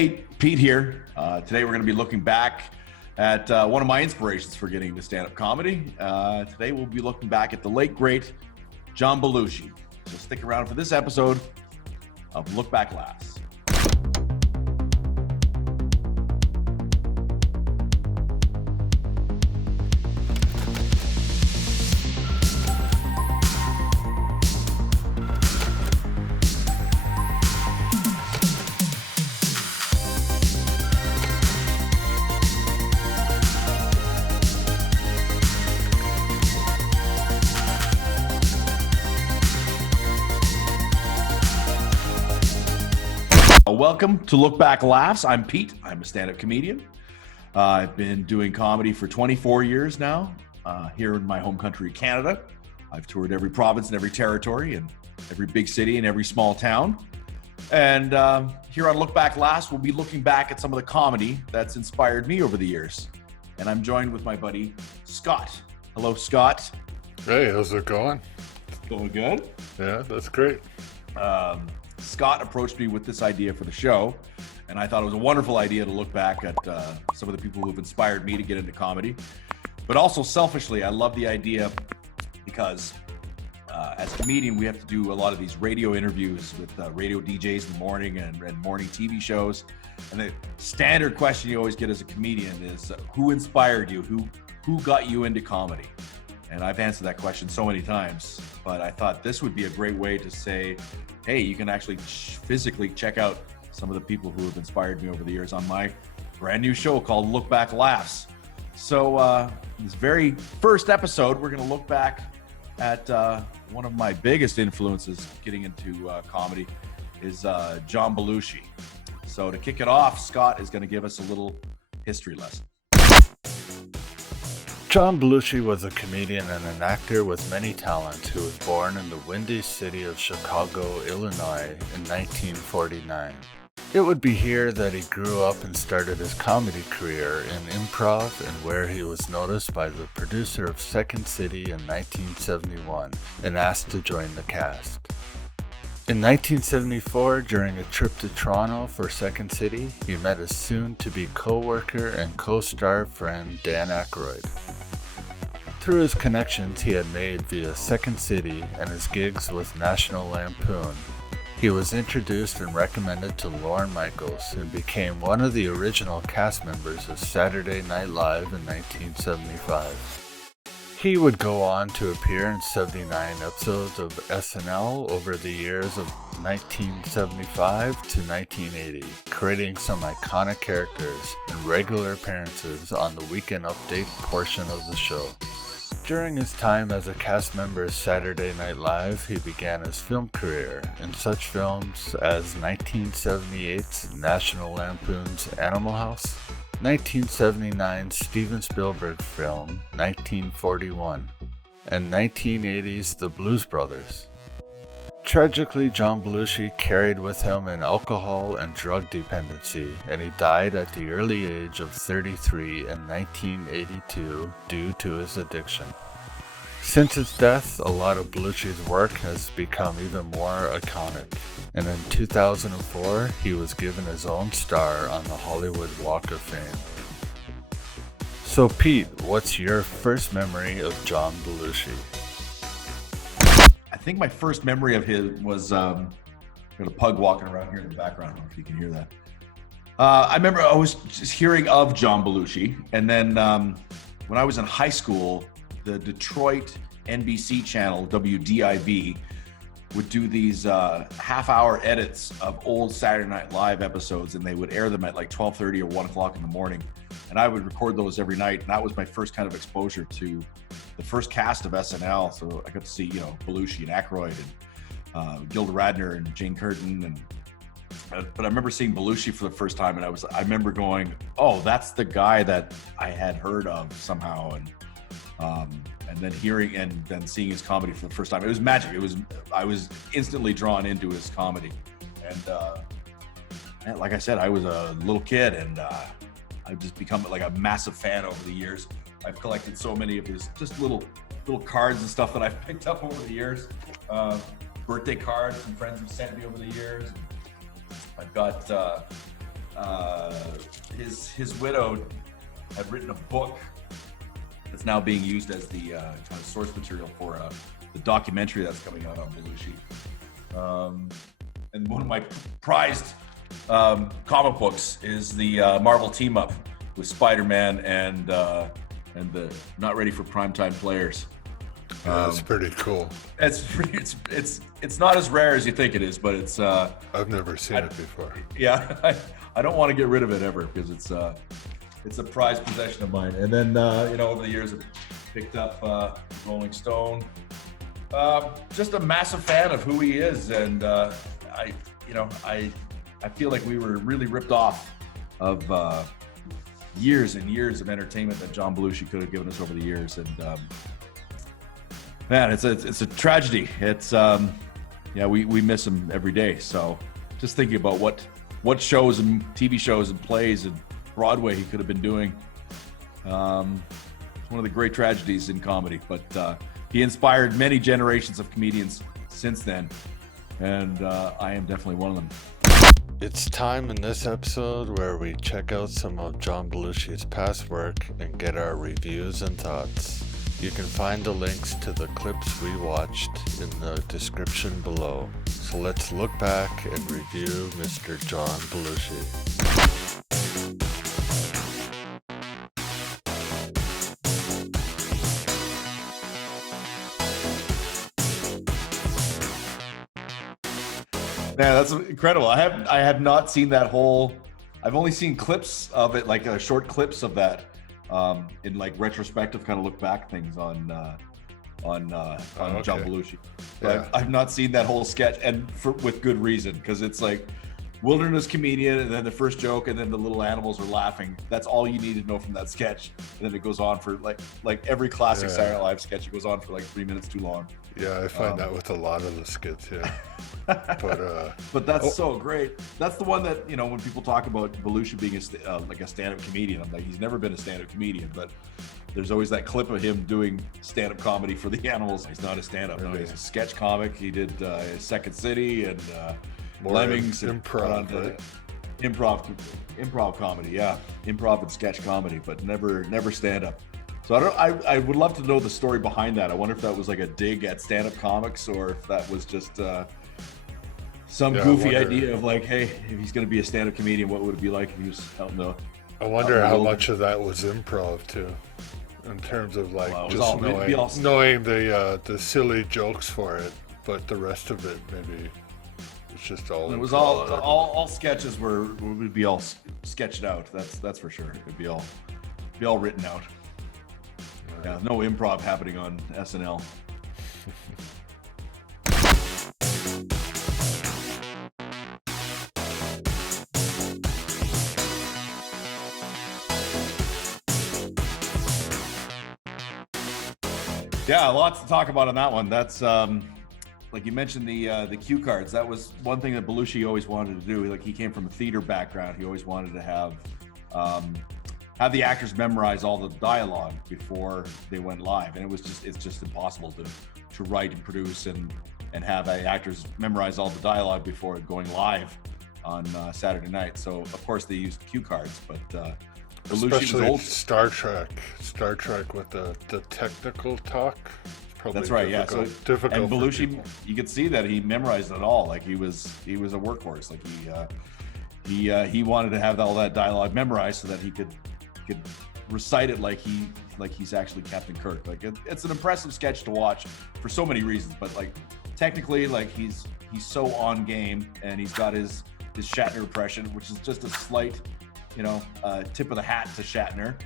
Hey, Pete here. Today we're going to be looking back at one of my inspirations for getting into stand-up comedy. Today we'll be looking back at the late, great John Belushi. So stick around for this episode of Look Back Laughs. Welcome to Look Back Laughs. I'm Pete. I'm a stand-up comedian. I've been doing comedy for 24 years now here in my home country, Canada. I've toured every province and every territory and every big city and every small town. And here on Look Back Laughs, we'll be looking back at some of the comedy that's inspired me over the years. And I'm joined with my buddy, Scott. Hello, Scott. Hey, how's it going? Going good? Yeah, that's great. Scott approached me with this idea for the show, and I thought it was a wonderful idea to look back at some of the people who have inspired me to get into comedy. But also selfishly, I love the idea because as a comedian, we have to do a lot of these radio interviews with radio DJs in the morning and morning TV shows. And the standard question you always get as a comedian is, who inspired you? Who got you into comedy? And I've answered that question so many times, but I thought this would be a great way to say, hey, you can actually physically check out some of the people who have inspired me over the years on my brand new show called Look Back Laughs. So this very first episode, we're going to look back at one of my biggest influences getting into comedy is John Belushi. So to kick it off, Scott is going to give us a little history lesson. John Belushi was a comedian and an actor with many talents who was born in the windy city of Chicago, Illinois in 1949. It would be here that he grew up and started his comedy career in improv, and where he was noticed by the producer of Second City in 1971 and asked to join the cast. In 1974, during a trip to Toronto for Second City, he met his soon-to-be co-worker and co-star friend Dan Aykroyd. Through his connections he had made via Second City and his gigs with National Lampoon, he was introduced and recommended to Lorne Michaels and became one of the original cast members of Saturday Night Live in 1975. He would go on to appear in 79 episodes of SNL over the years of 1975 to 1980, creating some iconic characters and regular appearances on the Weekend Update portion of the show. During his time as a cast member of Saturday Night Live, he began his film career in such films as 1978's National Lampoon's Animal House, 1979's Steven Spielberg film 1941, and 1980's The Blues Brothers. Tragically, John Belushi carried with him an alcohol and drug dependency, and he died at the early age of 33 in 1982 due to his addiction. Since his death, a lot of Belushi's work has become even more iconic, and in 2004, he was given his own star on the Hollywood Walk of Fame. So Pete, what's your first memory of John Belushi? I think my first memory of his was got a pug walking around here in the background. I don't know if you can hear that. I remember I was just hearing of John Belushi, and then when I was in high school, the Detroit NBC channel, WDIV, would do these half-hour edits of old Saturday Night Live episodes, and they would air them at like 12:30 or 1 o'clock in the morning. And I would record those every night, and that was my first kind of exposure to the first cast of SNL. So I got to see, Belushi and Aykroyd and Gilda Radner and Jane Curtin. But I remember seeing Belushi for the first time, and I remember going, oh, that's the guy that I had heard of somehow. And then hearing and then seeing his comedy for the first time, it was magic. I was instantly drawn into his comedy. And like I said, I was a little kid, and I've just become like a massive fan over the years. I've collected so many of his just little cards and stuff that I've picked up over the years. Birthday cards some friends have sent me over the years. I've got his widow had written a book that's now being used as the kind of source material for the documentary that's coming out on Belushi. And one of my prized comic books is the Marvel team up with Spider-Man and the not ready for primetime players. That's pretty cool. It's not as rare as you think it is, but it's I've never seen it before. Yeah, I don't want to get rid of it ever because it's a prized possession of mine. And then over the years I've picked up Rolling Stone. Just a massive fan of who he is, and I feel like we were really ripped off of years and years of entertainment that John Belushi could have given us over the years. And man, it's a tragedy. It's we miss him every day. So just thinking about what shows and TV shows and plays and Broadway he could have been doing. It's one of the great tragedies in comedy, but he inspired many generations of comedians since then, and I am definitely one of them. It's time in this episode where we check out some of John Belushi's past work and get our reviews and thoughts. You can find the links to the clips we watched in the description below. So let's look back and review Mr. John Belushi. Man, that's incredible. I have not seen that whole. I've only seen clips of it, like short clips of that, in like retrospective kind of look back things on John Belushi. Yeah. I've not seen that whole sketch, and with good reason, because it's like wilderness comedian, and then the first joke, and then the little animals are laughing. That's all you need to know from that sketch. And then it goes on for like every classic Saturday Night Live sketch. It goes on for like 3 minutes too long. Yeah, I find that with a lot of the skits, yeah. But that's so great. That's the one that, when people talk about Belushi being like a stand-up comedian, I'm like, he's never been a stand-up comedian, but there's always that clip of him doing stand-up comedy for the animals. He's not a stand-up. No, he's a sketch comic. He did Second City and Lemmings. Improv, right? Improv comedy, yeah. Improv and sketch comedy, but never stand-up. So I would love to know the story behind that. I wonder if that was like a dig at stand-up comics, or if that was just some goofy idea of like, hey, if he's going to be a stand-up comedian, what would it be like if he was out in the... I wonder how much of that was improv too, in terms of like just knowing the silly jokes for it, but the rest of it maybe it's just all. It was all sketches would be all sketched out. That's for sure. It'd be all written out. Yeah, no improv happening on SNL. Yeah, lots to talk about on that one. That's like you mentioned the cue cards. That was one thing that Belushi always wanted to do. Like, he came from a theater background. He always wanted to have the actors memorize all the dialogue before they went live, and it's just impossible to write and produce and have the actors memorize all the dialogue before going live on Saturday night. So of course they used cue cards, but especially old. Star Trek with the technical talk. That's right. Yeah. So difficult. And Belushi, you could see that he memorized it all. Like he was a workhorse. Like he wanted to have all that dialogue memorized so that he could recite it like he's actually Captain Kirk. Like it's an impressive sketch to watch for so many reasons. But like technically, like he's so on game, and he's got his Shatner impression, which is just a slight, tip of the hat to Shatner.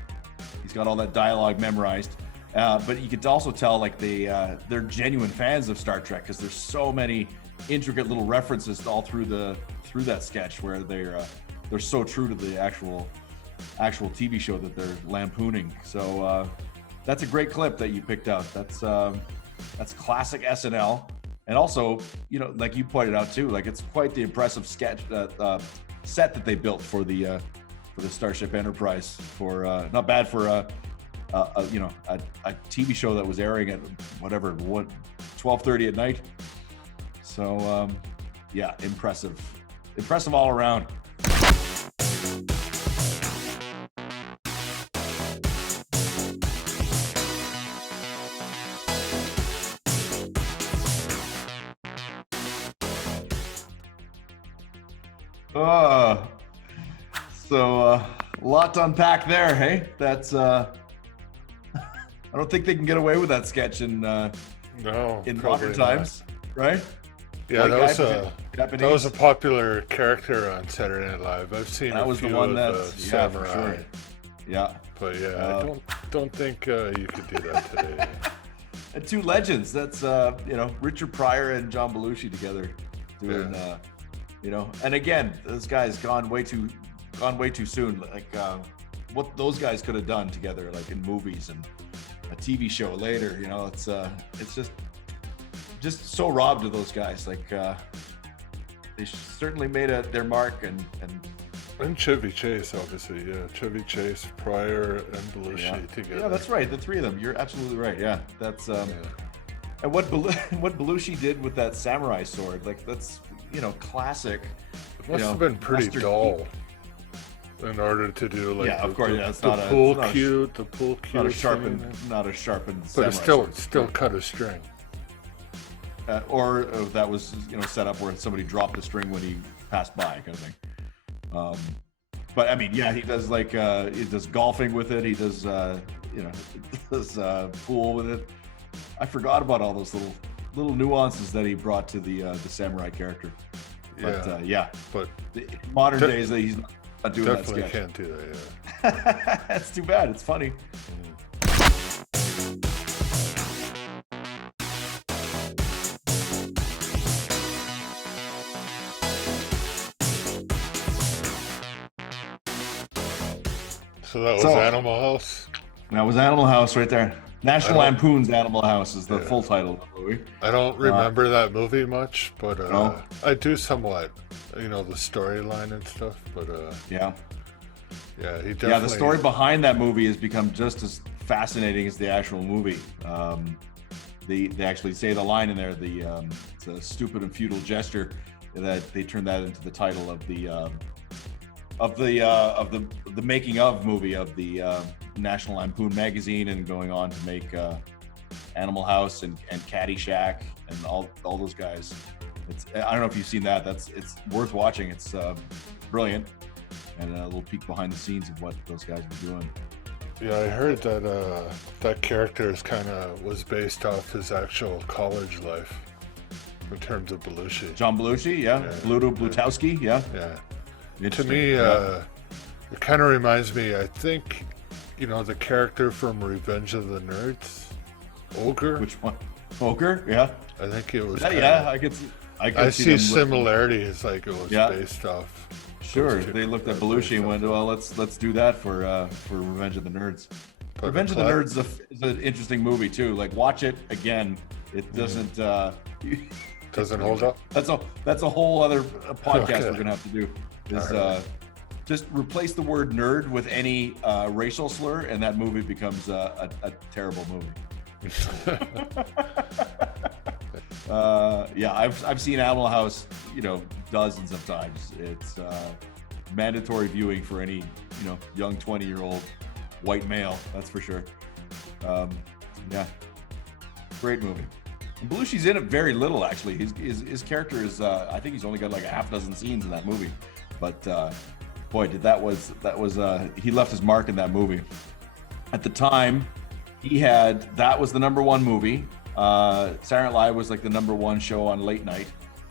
He's got all that dialogue memorized, but you could also tell like they're genuine fans of Star Trek, because there's so many intricate little references all through that sketch where they're so true to the actual TV show that they're lampooning. So that's a great clip that you picked out. That's classic SNL, and also like you pointed out too, like it's quite the impressive sketch set that they built for the Starship Enterprise. For not bad for a TV show that was airing at 12:30 at night. So yeah, impressive all around. Uh, a lot to unpack there, hey? That's I don't think they can get away with that sketch in No, modern times, right? Yeah, Like, that was a popular character on Saturday Night Live. I've seen that a was few the one of that the for Samurai, sure. Yeah. but yeah, I don't think you could do that today. And two legends. That's Richard Pryor and John Belushi together doing and again, this guy's gone way too soon. Like what those guys could have done together, like in movies and a TV show later. It's just so robbed of those guys. Like they certainly made their mark And Chevy Chase, obviously, yeah. Chevy Chase, Pryor, and Belushi together. Yeah, that's right. The three of them. You're absolutely right. Yeah, that's and what Belushi did with that samurai sword, like that's classic. It must have been pretty dull in order to do like of course, it's the not pool a cue, not a sharpened. but it samurai sword. still cut a string. Or that was set up where somebody dropped a string when he passed by, kind of thing. But I mean, yeah, he does he does golfing with it. He does does pool with it. I forgot about all those little nuances that he brought to the samurai character. But but in modern days he's not doing that definitely sketch. can't do that. Yeah, That's too bad. It's funny. So that was Animal House. That was Animal House right there. National Lampoon's Animal House is the full title of the movie. I don't remember that movie much, but No? I do somewhat. The storyline and stuff. But Yeah. he definitely. Yeah, the story behind that movie has become just as fascinating as the actual movie. They actually say the line in there, it's a stupid and futile gesture, that they turned that into the title of the making of movie of the National Lampoon magazine, and going on to make Animal House and Caddyshack and all those guys. I don't know if you've seen that. It's worth watching. It's brilliant, and a little peek behind the scenes of what those guys were doing. Yeah, I heard that that character was based off his actual college life in terms of Belushi. John Belushi, yeah. Bluto Blutarsky, yeah. Yeah. To me, it kind of reminds me, I think, the character from Revenge of the Nerds, Ogre. Which one? Ogre, yeah. I think it was. I see similarities, like it was based off. Sure, they looked at Belushi and went, "Well, let's do that for Revenge of the Nerds." But Revenge of the Nerds is an interesting movie too. Like, watch it again. It doesn't doesn't hold up. That's a whole other podcast we're gonna have to do. Just replace the word nerd with any racial slur, and that movie becomes a terrible movie. I've seen Animal House, dozens of times. It's mandatory viewing for any young 20-year-old white male, that's for sure. Great movie. And Belushi's in it very little, actually. His character is I think he's only got like a half dozen scenes in that movie, but boy, he left his mark in that movie. At the time, that was the number one movie. Saturday Night Live was like the number one show on late night,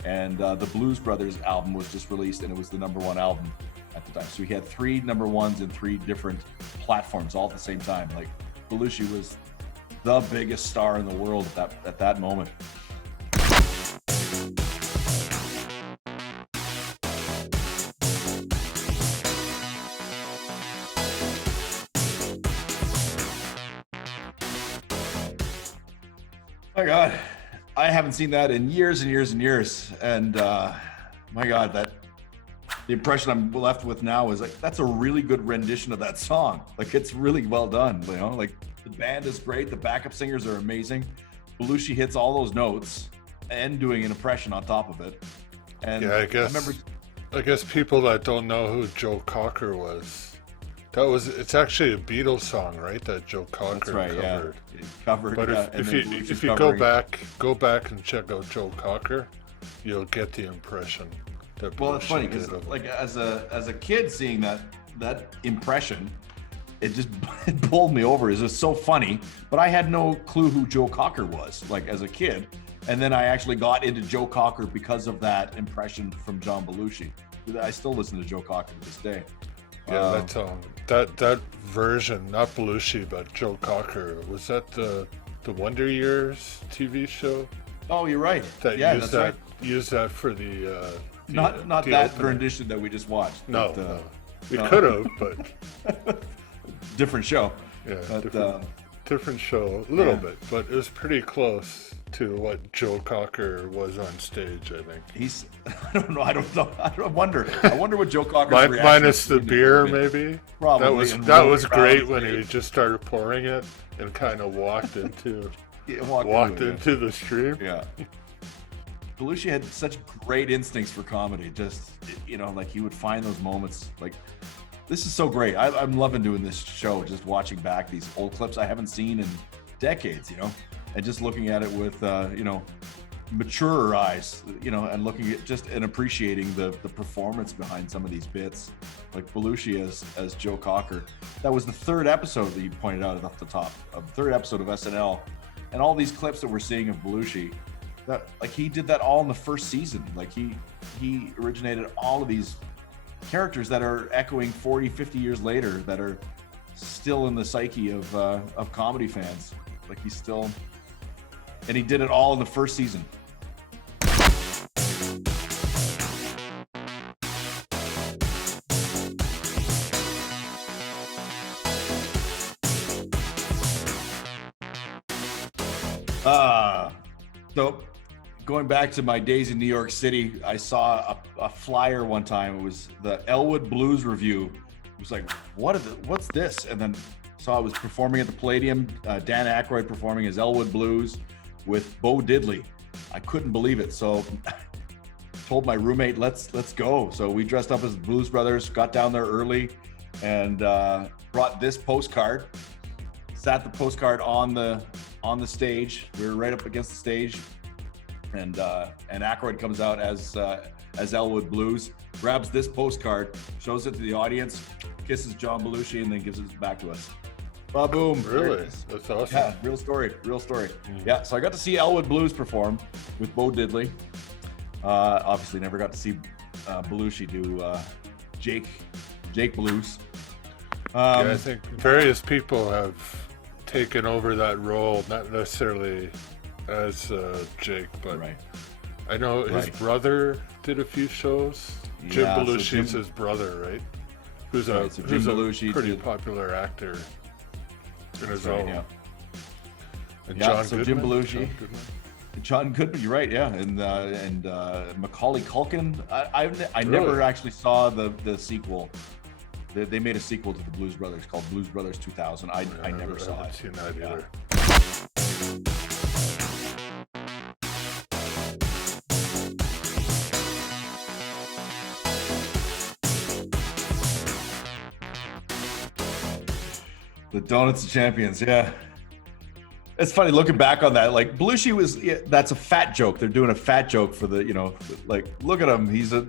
and the Blues Brothers album was just released, and it was the number one album at the time. So he had 3 number ones in 3 different platforms all at the same time. Like, Belushi was the biggest star in the world at that moment. My God, I haven't seen that in years and years and years. And my God, the impression I'm left with now is like, that's a really good rendition of that song. Like, it's really well done. Like, the band is great. The backup singers are amazing. Belushi hits all those notes and doing an impression on top of it. And yeah, I guess people that don't know who Joe Cocker was, it's actually a Beatles song, right? That Joe Cocker covered. Yeah. Covered. But if you go back and check out Joe Cocker, you'll get the impression that Well, it's funny Belushi because did of him. like as a kid seeing that impression, it just it bowled me over. It's just so funny. But I had no clue who Joe Cocker was, like as a kid. And then I actually got into Joe Cocker because of that impression from John Belushi. I still listen to Joe Cocker to this day. Yeah, that version, not Belushi, but Joe Cocker, was that the Wonder Years TV show? Oh, you're right. That yeah, used that's that right. used that for the Not the that opening. rendition that we just watched. No, but, no. We no. could have, but Different show. yeah, But, different show, a little yeah. bit, but it was pretty close to what Joe Cocker was on stage, I think. he's I don't know. I wonder what Joe Cocker's reaction Minus the to beer, it. maybe. Probably. That And was roll great around when the he just started pouring it and kind of walked into stage. walked into the stream. Yeah. Belushi had such great instincts for comedy. Just, like he would find those moments. Like, this is so great. I'm loving doing this show, just watching back these old clips I haven't seen in decades, and just looking at it with, maturer eyes, and looking at just and appreciating the performance behind some of these bits. Like Belushi as Joe Cocker. That was the third episode that you pointed out off the top, of the third episode of SNL. And all these clips that we're seeing of Belushi, that like he did that all in the first season. Like he originated all of these characters that are echoing 40, 50 years later, that are still in the psyche of comedy fans. Like he's still, and he did it all in the first season. So going back to my days in New York City, I saw a flyer one time. It was the Elwood Blues Review. It was like, what's this? And then saw I was performing at the Palladium, Dan Aykroyd performing his Elwood Blues with Bo Diddley. I couldn't believe it. So told my roommate, let's go. So we dressed up as Blues Brothers, got down there early, and brought this postcard. Sat the postcard on the stage. We were right up against the stage, and Aykroyd comes out as Elwood Blues, grabs this postcard, shows it to the audience, kisses John Belushi, and then gives it back to us. Boom! Really? That's awesome. Yeah, real story. Mm-hmm. Yeah, so I got to see Elwood Blues perform with Bo Diddley. Obviously, never got to see Belushi do Jake Blues. I think various people have taken over that role, not necessarily as Jake, but Right. I know his brother did a few shows. Jim Yeah, so Belushi's Jim- his brother, right? Who's Right, so Jim a Belushi pretty did- popular actor in his right, own. yeah. And Yeah, John so Goodman? Jim Belushi. John Goodman? John Goodman, you're right, yeah, and Macaulay Culkin. I never Really? actually saw the sequel. They made a sequel to the Blues Brothers called Blues Brothers 2000. I never saw haven't it. seen that Yeah. either. The Donuts of Champions, yeah. It's funny looking back on that. Like Belushi that's a fat joke. They're doing a fat joke for the, like look at him. He's not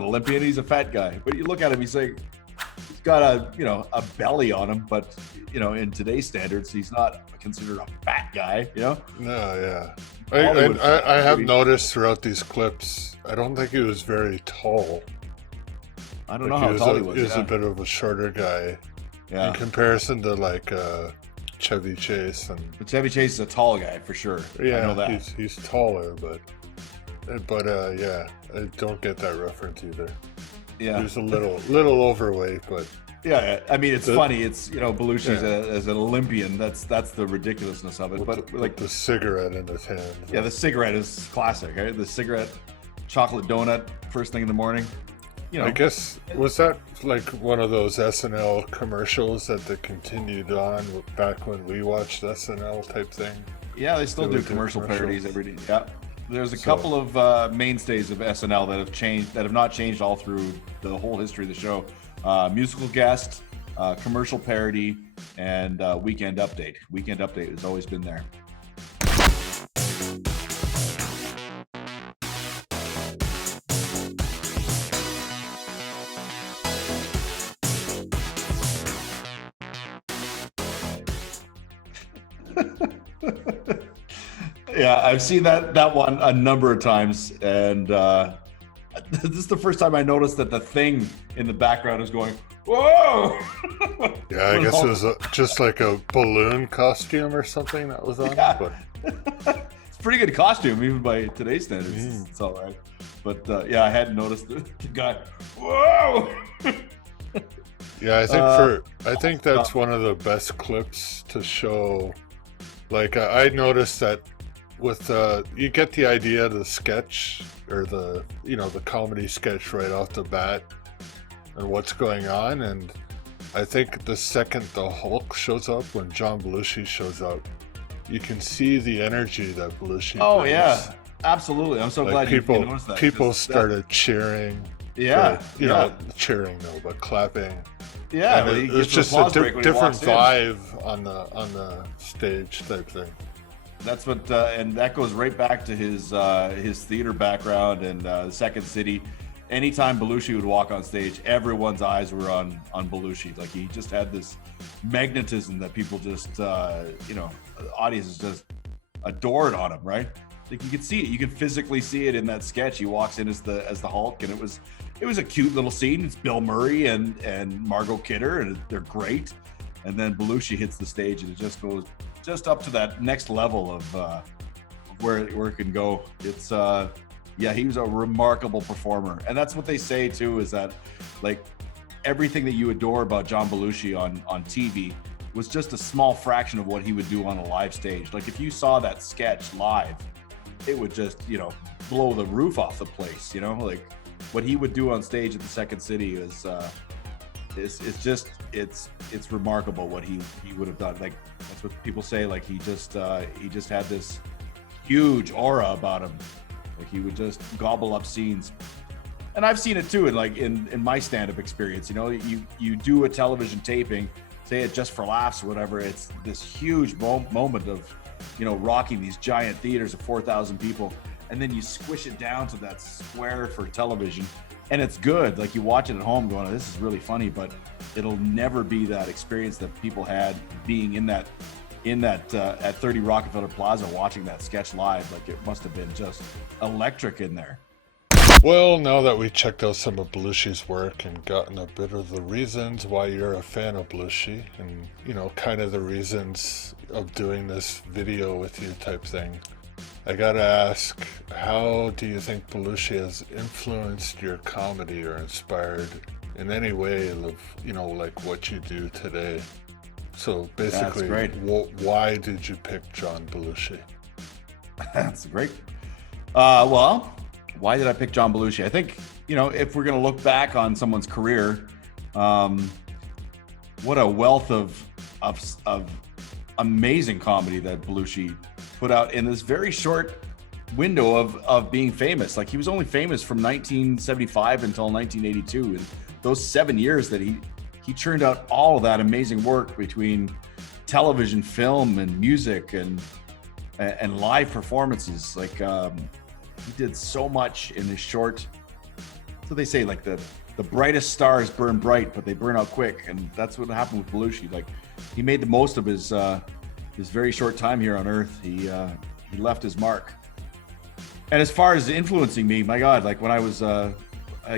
an Olympian. He's a fat guy. But you look at him, he's got a belly on him. But in today's standards, he's not considered a fat guy. No, yeah. Hollywood I have movie. noticed throughout these clips, I don't think he was very tall. I don't know Like, how he was tall he a, was. he was Yeah. a bit of a shorter guy in Yeah. comparison to like Chevy Chase and But Chevy Chase is a tall guy for sure. yeah, I know that. he's taller, but yeah, I don't get that reference either. Yeah. He's a little overweight, but Yeah, I mean, it's The- funny. It's Belushi's Yeah. as an Olympian. That's the ridiculousness of it. But with the cigarette in his hand. yeah, the cigarette is classic. Right? The cigarette, chocolate donut, first thing in the morning. I guess, was that like one of those SNL commercials that they continued on back when we watched SNL type thing? Yeah, they still They do would do commercial parodies commercials. every day. Yeah, there's a So- couple of mainstays of SNL that have not changed all through the whole history of the show. Musical guest, commercial parody, and Weekend Update. Weekend Update has always been there. Yeah, I've seen that one a number of times, and this is the first time I noticed that the thing in the background is going, whoa! Yeah, I guess it was just like a balloon costume or something that was on. Yeah. But It's a pretty good costume, even by today's standards. It's all right. But yeah, I hadn't noticed the guy. Whoa! yeah, I think that's one of the best clips to show. Like I noticed that with you get the idea of the sketch or the comedy sketch right off the bat and what's going on, and I think the second the Hulk shows up, when John Belushi shows up, you can see the energy that Belushi Oh brings. Yeah, absolutely. I'm so glad you noticed that. People started cheering. Yeah, cheering no, but clapping. Yeah, and it was just a different vibe on the stage type thing. That's what, and that goes right back to his theater background and Second City. Anytime Belushi would walk on stage, everyone's eyes were on Belushi. Like, he just had this magnetism that people just, audiences just adored on him, right? Like, you could see it, you could physically see it in that sketch. He walks in as the Hulk, and it was a cute little scene. It's Bill Murray and Margot Kidder, and they're great. And then Belushi hits the stage, and it just goes just up to that next level of where it can go. It's he was a remarkable performer, and that's what they say too, is that like everything that you adore about John Belushi on TV was just a small fraction of what he would do on a live stage. Like, if you saw that sketch live, it would just blow the roof off the place. Like what he would do on stage at the Second City is it's remarkable what he would have done. Like, that's what people say. Like, he just had this huge aura about him. Like, he would just gobble up scenes. And I've seen it too in my stand-up experience. You do a television taping, say it Just for Laughs or whatever. It's this huge moment of rocking these giant theaters of 4,000 people, and then you squish it down to that square for television. And it's good. Like, you watch it at home going, this is really funny, but it'll never be that experience that people had being in that at 30 Rockefeller Plaza watching that sketch live. Like, it must have been just electric in there. Well, now that we checked out some of Belushi's work and gotten a bit of the reasons why you're a fan of Belushi, and kind of the reasons of doing this video with you type thing, I gotta ask, how do you think Belushi has influenced your comedy or inspired in any way of, like what you do today? So basically, why did you pick John Belushi? That's great. Well, why did I pick John Belushi? I think, if we're going to look back on someone's career, what a wealth of amazing comedy that Belushi put out in this very short window of being famous. Like, he was only famous from 1975 until 1982. And those 7 years that he churned out all of that amazing work between television, film, and music and live performances. Like, he did so much in this short. So they say, like, the brightest stars burn bright, but they burn out quick, and that's what happened with Belushi. Like, he made the most of his very short time here on Earth. He left his mark. And as far as influencing me, my God, like when I was a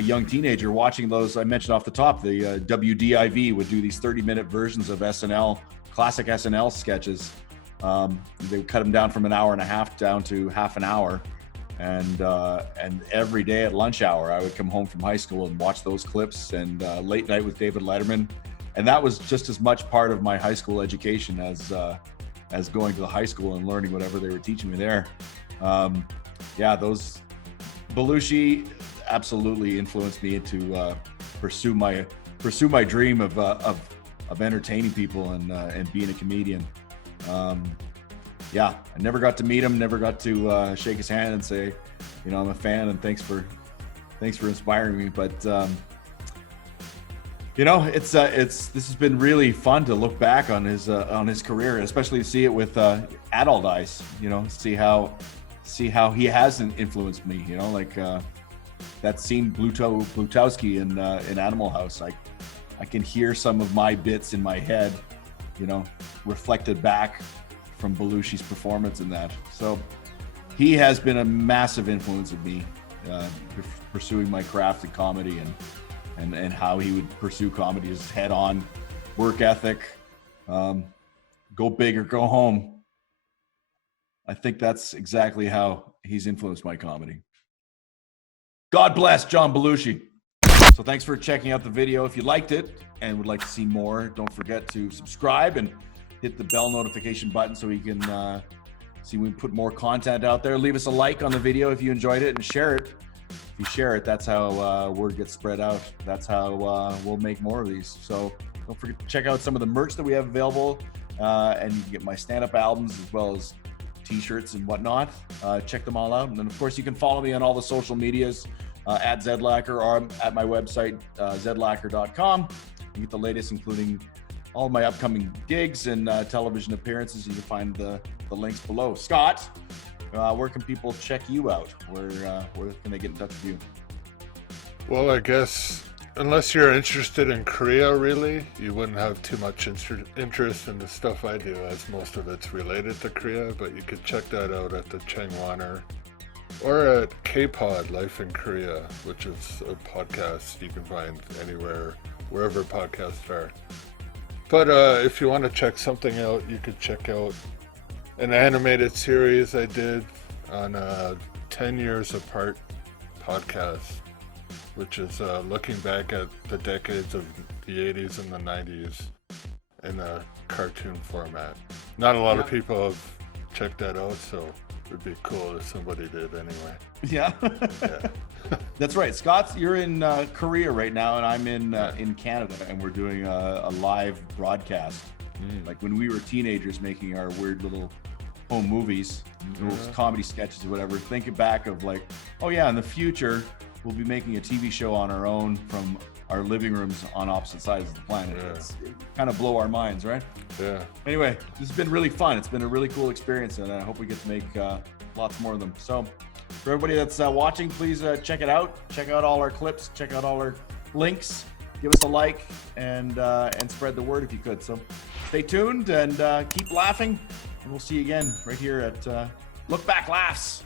young teenager watching those, I mentioned off the top, the WDIV would do these 30-minute versions of SNL, classic SNL sketches. They would cut them down from an hour and a half down to half an hour. And every day at lunch hour, I would come home from high school and watch those clips, and Late Night with David Letterman. And that was just as much part of my high school education as going to the high school and learning whatever they were teaching me there. Those Belushi absolutely influenced me to pursue my dream of entertaining people and being a comedian. I never got to meet him, never got to shake his hand and say, I'm a fan and thanks for inspiring me. But this has been really fun to look back on his career, especially to see it with adult eyes. See how he has influenced me. That scene Bluto Blutarsky in Animal House. I can hear some of my bits in my head, reflected back from Belushi's performance in that. So he has been a massive influence of me pursuing my craft in comedy, and how he would pursue comedy, his head-on work ethic, go big or go home. I think that's exactly how he's influenced my comedy. God bless John Belushi. So thanks for checking out the video. If you liked it and would like to see more, don't forget to subscribe and hit the bell notification button so you can see when we put more content out there. Leave us a like on the video if you enjoyed it, and share it. If you share it, that's how word gets spread out. That's how we'll make more of these. So don't forget to check out some of the merch that we have available, and you can get my stand-up albums as well as t-shirts and whatnot. Check them all out. And then of course you can follow me on all the social medias at Zedlacher, or at my website, zedlacher.com. You get the latest, including all my upcoming gigs and television appearances. You can find the links below. Scott, where can people check you out? Where can they get in touch with you? Well, I guess unless you're interested in Korea, really, you wouldn't have too much interest in the stuff I do, as most of it's related to Korea. But you could check that out at the Changwaner, or at K-Pod, Life in Korea, which is a podcast you can find anywhere, wherever podcasts are. But if you want to check something out, you could check out an animated series I did on 10 Years Apart podcast, which is looking back at the decades of the 80s and the 90s in a cartoon format. Not a lot of people have checked that out, so it'd be cool if somebody did anyway. Yeah. That's right. Scott, you're in Korea right now, and I'm in Canada, and we're doing a live broadcast. Like when we were teenagers making our weird little home movies, those comedy sketches or whatever, thinking back of like, oh yeah, in the future, we'll be making a TV show on our own from our living rooms on opposite sides of the planet. It's kind of blow our minds, right? Yeah. Anyway, this has been really fun. It's been a really cool experience, and I hope we get to make lots more of them. So for everybody that's watching, please check it out. Check out all our clips. Check out all our links. Give us a like, and spread the word if you could. So stay tuned and keep laughing, and we'll see you again right here at Look Back Laughs.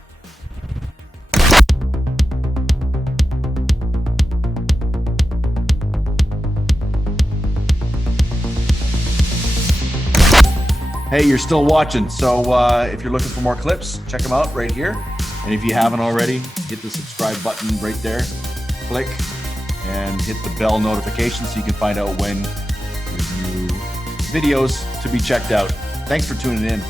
Hey, you're still watching, so if you're looking for more clips, check them out right here. And if you haven't already, hit the subscribe button right there, click, and hit the bell notification so you can find out when there's new videos to be checked out. Thanks for tuning in.